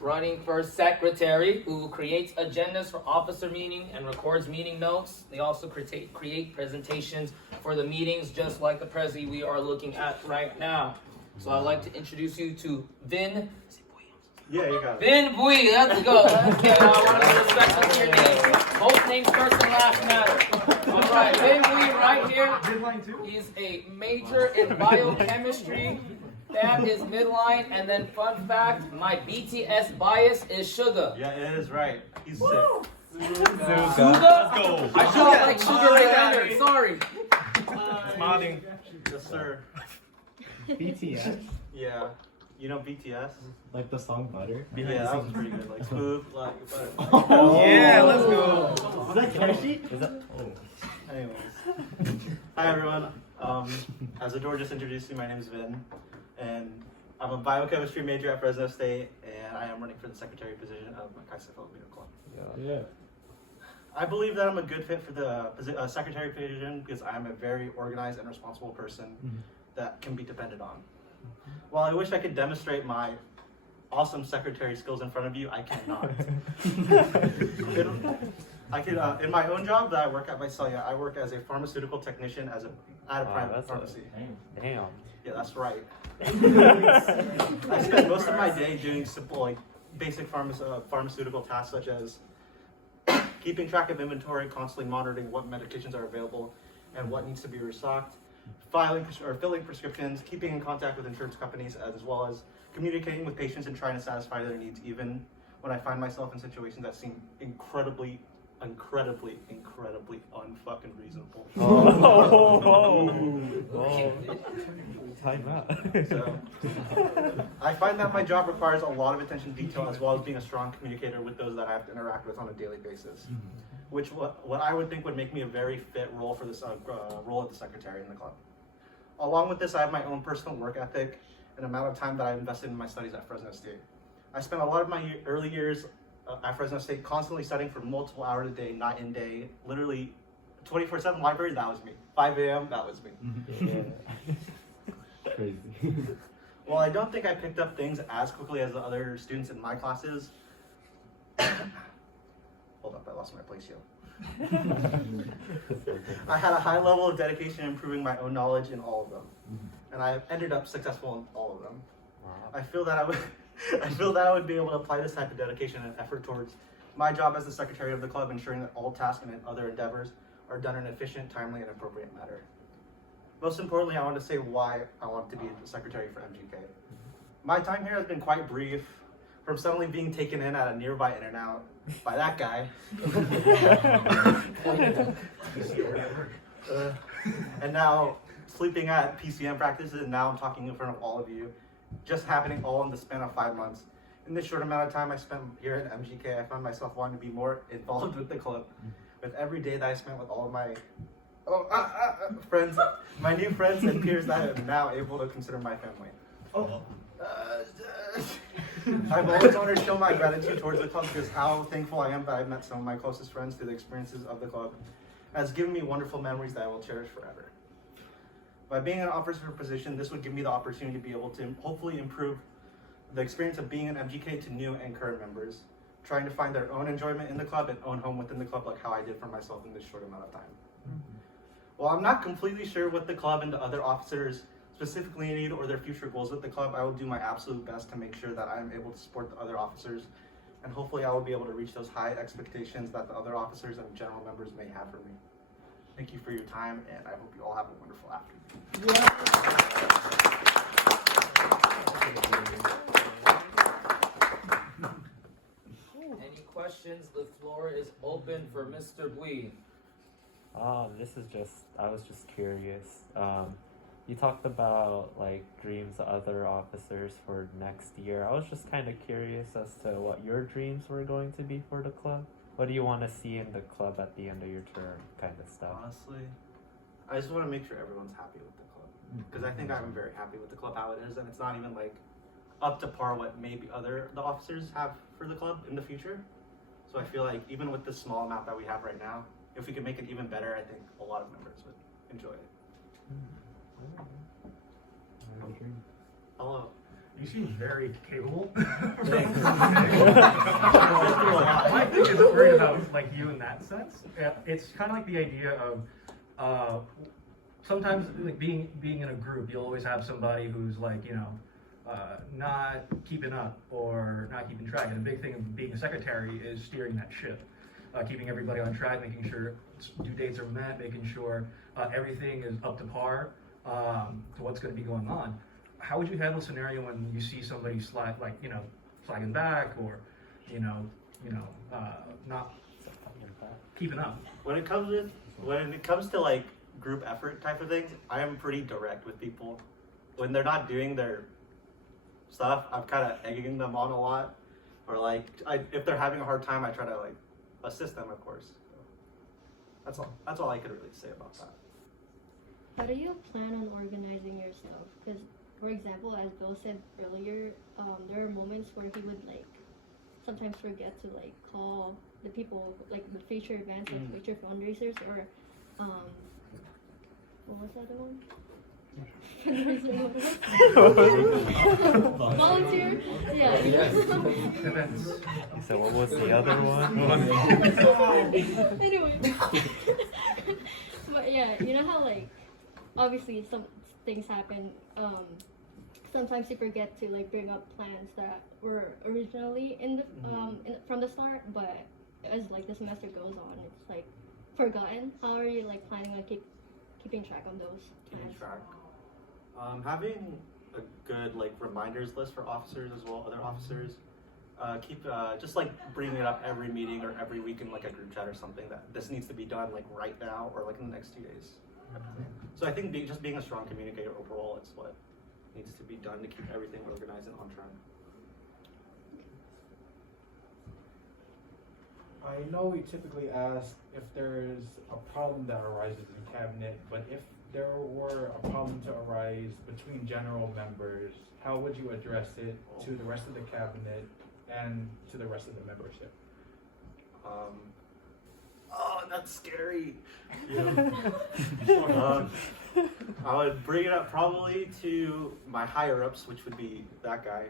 running for secretary, who creates agendas for officer meeting and records meeting notes. They also create presentations for the meetings, just like the Prezi we are looking at right now. So I'd like to introduce you to Vinh. Yeah, you got it. Vinh Bui, let's go. Let's get I want to respect to your name. Both names first and last matter. All right, Vinh Bui right here. He's a major in biochemistry. That is midline, and then fun fact, my BTS bias is Sugar. Yeah, it is right. He's sick. Sugar? Let's go. I felt like Sugar Ray Leonard, sorry. Smiling. Yes, sir. BTS? Yeah. You know BTS? Like the song Butter? Yeah, that was pretty good. Like smooth, like butter. Oh, yeah, let's go. Is that Keshi? Is that? Oh. Anyways. Hi, everyone. As Adore just introduced me, my name is Vin. And I'm a biochemistry major at Fresno State, and I am running for the secretary position of my Chi Psi Filipino Club. Yeah. I believe that I'm a good fit for the secretary position because I'm a very organized and responsible person that can be depended on. While I wish I could demonstrate my awesome secretary skills in front of you, I cannot. In my own job that I work at myself, I work as a pharmaceutical technician at a private pharmacy. Damn. Yeah, that's right. I spend most of my day doing simple, like basic pharmaceutical tasks such as keeping track of inventory, constantly monitoring what medications are available and what needs to be restocked, filling prescriptions, keeping in contact with insurance companies, as well as communicating with patients and trying to satisfy their needs, even when I find myself in situations that seem incredibly unfucking reasonable. Time out. So, I find that my job requires a lot of attention to detail, as well as being a strong communicator with those that I have to interact with on a daily basis. Which what I would think would make me a very fit role for this role of the secretary in the club. Along with this, I have my own personal work ethic and amount of time that I've invested in my studies at Fresno State. I spent a lot of my early years at Fresno State constantly studying for multiple hours a day, night and day, literally 24/7 library, that was me. 5 a.m., that was me. Yeah. Crazy. While I don't think I picked up things as quickly as the other students in my classes, hold up, I lost my place here. I had a high level of dedication in improving my own knowledge in all of them, and I ended up successful in all of them. I feel that I would be able to apply this type of dedication and effort towards my job as the secretary of the club, ensuring that all tasks and other endeavors are done in an efficient, timely, and appropriate manner. Most importantly, I want to say why I want to be the secretary for MGK. My time here has been quite brief, from suddenly being taken in at a nearby In-N-Out by that guy. And now sleeping at PCM practices, and now I'm talking in front of all of you. Just happening all in the span of 5 months. In this short amount of time I spent here at MGK, I found myself wanting to be more involved with the club. With every day that I spent with all of my friends, my new friends and peers that I'm now able to consider my family. I've always wanted to show my gratitude towards the club because how thankful I am that I've met some of my closest friends through the experiences of the club. It has given me wonderful memories that I will cherish forever. By being in an officer position, this would give me the opportunity to be able to hopefully improve the experience of being an MGK to new and current members, trying to find their own enjoyment in the club and own home within the club like how I did for myself in this short amount of time. While I'm not completely sure what the club and the other officers specifically need or their future goals with the club, I will do my absolute best to make sure that I am able to support the other officers, and hopefully I will be able to reach those high expectations that the other officers and general members may have for me. Thank you for your time, and I hope you all have a wonderful afternoon. Any questions? The floor is open for Mr. Bui. I was just curious. You talked about like dreams of other officers for next year. I was just kind of curious as to what your dreams were going to be for the club. What do you want to see in the club at the end of your term, kind of stuff? Honestly, I just want to make sure everyone's happy with the club, because I think I'm very happy with the club how it is, and it's not even like up to par what maybe the officers have for the club in the future. So I feel like even with the small amount that we have right now, if we could make it even better, I think a lot of members would enjoy it. Hello. You seem very capable. Thanks. My thing isn't worried about like you in that sense. It's kind of like the idea of sometimes like being in a group, you'll always have somebody who's like not keeping up or not keeping track. And the big thing of being a secretary is steering that ship, keeping everybody on track, making sure due dates are met, making sure everything is up to par to what's going to be going on. How would you handle a scenario when you see somebody flagging back or not keeping up? When it comes to like group effort type of things, I am pretty direct with people. When they're not doing their stuff, I'm kind of egging them on a lot, or like if they're having a hard time, I try to like assist them, of course. That's all I could really say about that. How do you plan on organizing yourself? Because, for example, as Bill said earlier, there are moments where he would like sometimes forget to like call the people, like the feature events, like feature fundraisers, or what was the other one? Volunteer? Yeah. Events. So what was the other one? Anyway. But yeah, you know how like obviously some things happen. Sometimes you forget to like bring up plans that were originally in the from the start, but as like the semester goes on, it's like forgotten. How are you like planning on keeping track on those plans? Having a good like reminders list for officers as well, other officers. Keep just like bringing it up every meeting or every week in like a group chat or something that this needs to be done like right now or like in the next 2 days. So I think just being a strong communicator overall is what needs to be done to keep everything organized and on track. I know we typically ask if there's a problem that arises in cabinet, but if there were a problem to arise between general members, how would you address it to the rest of the cabinet and to the rest of the membership? Oh, that's scary. I would bring it up probably to my higher ups, which would be that guy.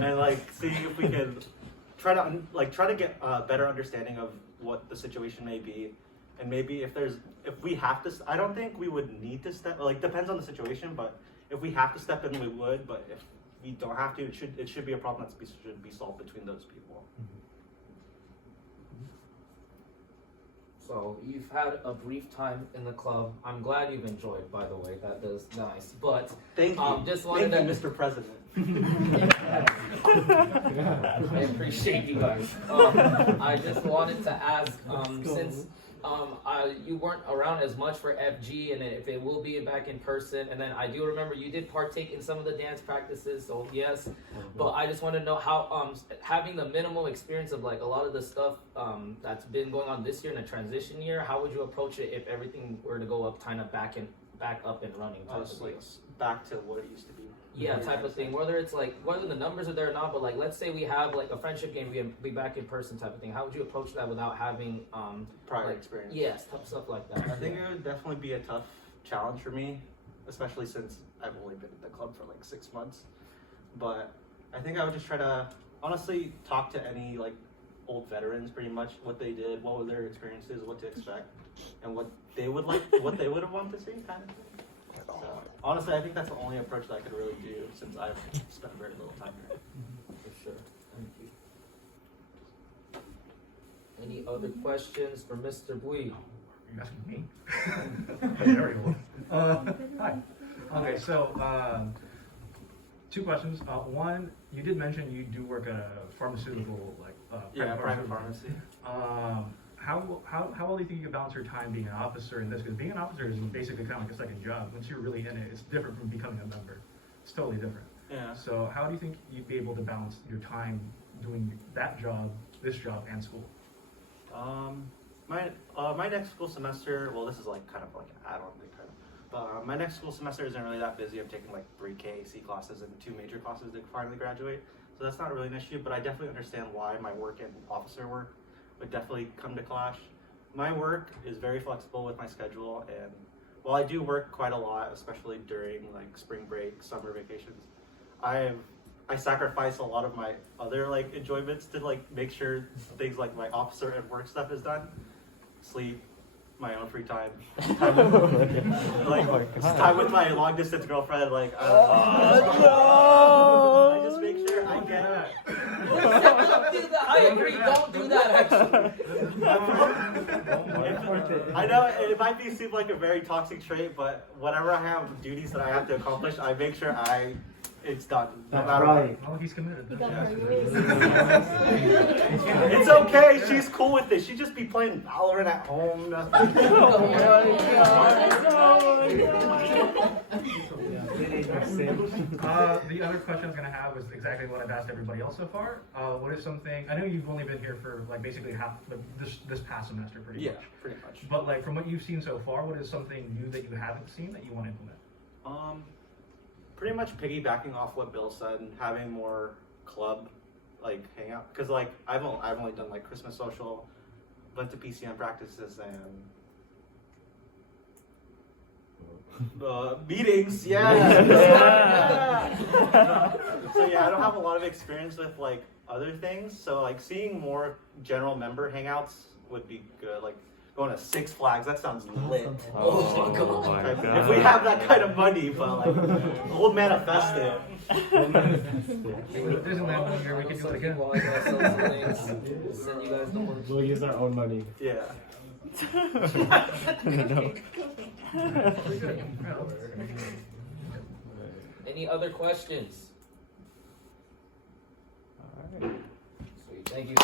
And like see if we can try to get a better understanding of what the situation may be, and maybe if we have to, I don't think we would need to step, like depends on the situation, but if we have to step in, we would, but if we don't have to, it should be a problem that should be solved between those people. So you've had a brief time in the club. I'm glad you've enjoyed, by the way. That is nice. But Thank you, just wanted thank you, to, Mr. President. I appreciate you guys. I just wanted to ask, since you weren't around as much for FG, and if it will be back in person, and then I do remember you did partake in some of the dance practices, so yes. But I just want to know how having the minimal experience of like a lot of the stuff that's been going on this year in a transition year, how would you approach it if everything were to go up kind of back up and running? Just like back to what it used to be. Yeah, type of thing. Whether it's like whether the numbers are there or not, but like let's say we have like a friendship game, we be back in person type of thing. How would you approach that without having Prior experience. Yes, stuff like that. I think it would definitely be a tough challenge for me, especially since I've only been in the club for like 6 months. But I think I would just try to honestly talk to any like old veterans, pretty much what they did, what were their experiences, what to expect, and what they would like, what they would have wanted to see, kind of thing. So, honestly, I think that's the only approach that I could really do since I've spent very little time here. For sure. Thank you. Any other questions for Mr. Bui? Are you asking me? There you go. Hi. Okay, so 2 questions. One, you did mention you do work at a pharmaceutical, Private pharmacy. How well do you think you can balance your time being an officer in this? Because being an officer is basically kind of like a second job. Once you're really in it, it's different from becoming a member. It's totally different. Yeah. So how do you think you'd be able to balance your time doing that job, this job, and school? My next school semester, well, this is like kind of like an add-on thing, kind of. But my next school semester isn't really that busy. I'm taking like 3 KAC classes and 2 major classes to finally graduate. So that's not really an issue, but I definitely understand why my work and officer work would definitely come to clash. My work is very flexible with my schedule, and while I do work quite a lot, especially during like spring break, summer vacations, I sacrifice a lot of my other like enjoyments to like make sure things like my officer and work stuff is done. Sleep, my own free time, time with my long distance girlfriend. Like, I just make sure I get. Don't do that. I agree. Don't do that. Actually. I know it might seem like a very toxic trait, but whenever I have duties that I have to accomplish, I make sure it's done. No matter what. Oh, he's committed. You got Yeah. It's okay. She's cool with it. She just be playing Valorant at home. Nothing. The other question I was gonna have was exactly what I've asked everybody else so far. What is something? I know you've only been here for like basically half this past semester, pretty much. Pretty much. But like from what you've seen so far, what is something new that you haven't seen that you want to implement? Pretty much piggybacking off what Bill said and having more club like hangout, because like I've only done like Christmas social, went to PCM practices and meetings. Yeah. So yeah, I don't have a lot of experience with like other things, so like seeing more general member hangouts would be good. Like going to Six Flags, that sounds lit. Oh, God. my God. If we have that kind of money, but like we'll manifest it. Disneyland one year, we can do it again. Send you guys the ones. We'll use our own money. Yeah. No. Pretty good. Any other questions? All right. Sweet. Thank you.